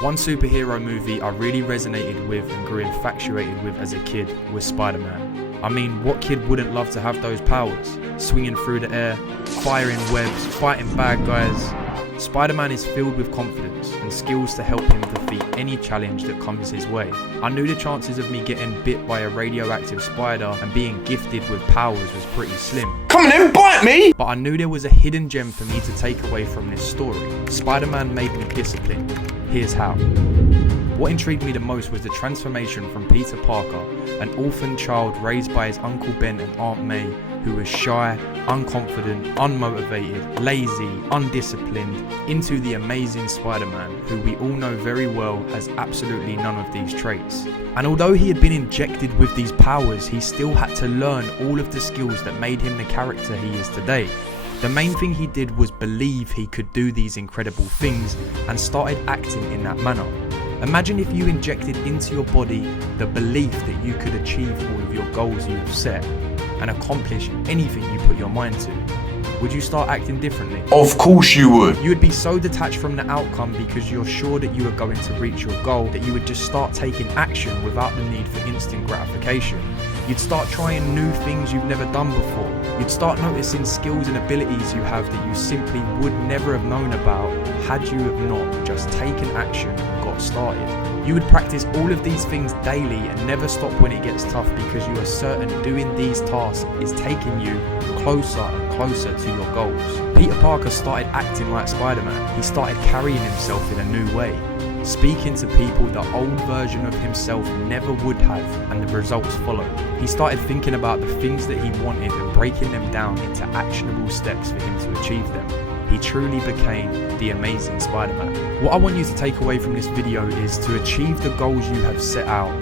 One superhero movie I really resonated with and grew infatuated with as a kid was Spider-Man. I mean, what kid wouldn't love to have those powers? Swinging through the air, firing webs, fighting bad guys. Spider-Man is filled with confidence and skills to help him defeat any challenge that comes his way. I knew the chances of me getting bit by a radioactive spider and being gifted with powers was pretty slim. Come on then, bite me! But I knew there was a hidden gem for me to take away from this story. Spider-Man made me disciplined. Here's how. What intrigued me the most was the transformation from Peter Parker, an orphan child raised by his Uncle Ben and Aunt May, who was shy, unconfident, unmotivated, lazy, undisciplined, into the amazing Spider-Man, who we all know very well has absolutely none of these traits. And although he had been injected with these powers, he still had to learn all of the skills that made him the character he is today. The main thing he did was believe he could do these incredible things and started acting in that manner. Imagine if you injected into your body the belief that you could achieve all of your goals you have set and accomplish anything you put your mind to. Would you start acting differently? Of course you would. You would be so detached from the outcome because you're sure that you are going to reach your goal that you would just start taking action without the need for instant gratification. You'd start trying new things you've never done before. You'd start noticing skills and abilities you have that you simply would never have known about had you have not just taken action and got started. You would practice all of these things daily and never stop when it gets tough because you are certain doing these tasks is taking you closer and closer to your goals. Peter Parker started acting like Spider-Man. He started carrying himself in a new way, speaking to people the old version of himself never would have, and the results followed. He started thinking about the things that he wanted and breaking them down into actionable steps for him to achieve them. He truly became the amazing Spider-Man. What I want you to take away from this video is to achieve the goals you have set out.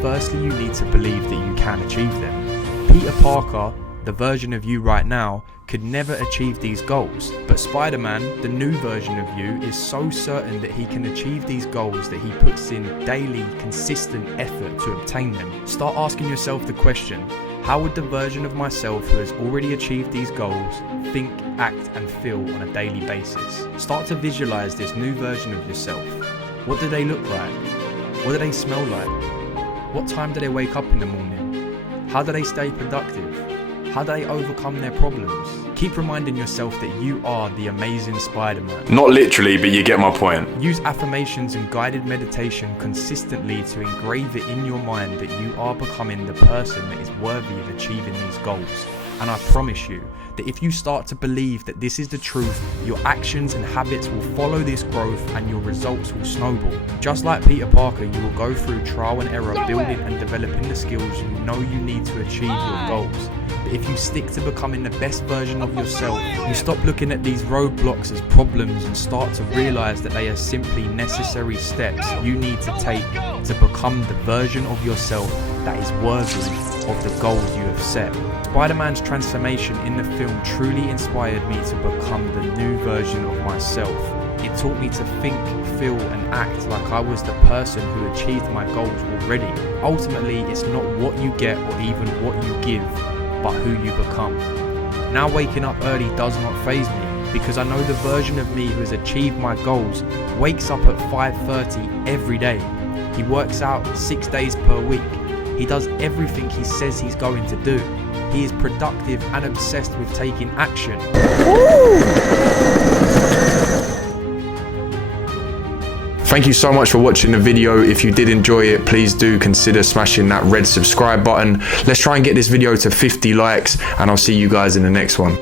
Firstly, you need to believe that you can achieve them. Peter Parker, the version of you right now, could never achieve these goals. But Spider-Man, the new version of you, is so certain that he can achieve these goals that he puts in daily, consistent effort to obtain them. Start asking yourself the question, how would the version of myself who has already achieved these goals think, act and feel on a daily basis? Start to visualize this new version of yourself. What do they look like? What do they smell like? What time do they wake up in the morning? How do they stay productive? How do they overcome their problems? Keep reminding yourself that you are the amazing Spider-Man. Not literally, but you get my point. Use affirmations and guided meditation consistently to engrave it in your mind that you are becoming the person that is worthy of achieving these goals. And I promise you that if you start to believe that this is the truth, your actions and habits will follow this growth and your results will snowball. Just like Peter Parker, you will go through trial and error, building and developing the skills you know you need to achieve your goals. But if you stick to becoming the best version of yourself, you stop looking at these roadblocks as problems and start to realize that they are simply necessary steps you need to take to become the version of yourself that is worthy of the goals you have set. Spider-Man's transformation in the film truly inspired me to become the new version of myself. It taught me to think, feel and act like I was the person who achieved my goals already. Ultimately, it's not what you get or even what you give, but who you become. Now waking up early does not faze me, because I know the version of me who has achieved my goals wakes up at 5:30 every day. He works out 6 days per week. He does everything he says he's going to do. He is productive and obsessed with taking action. Thank you so much for watching the video. If you did enjoy it, please do consider smashing that red subscribe button. Let's try and get this video to 50 likes, and I'll see you guys in the next one.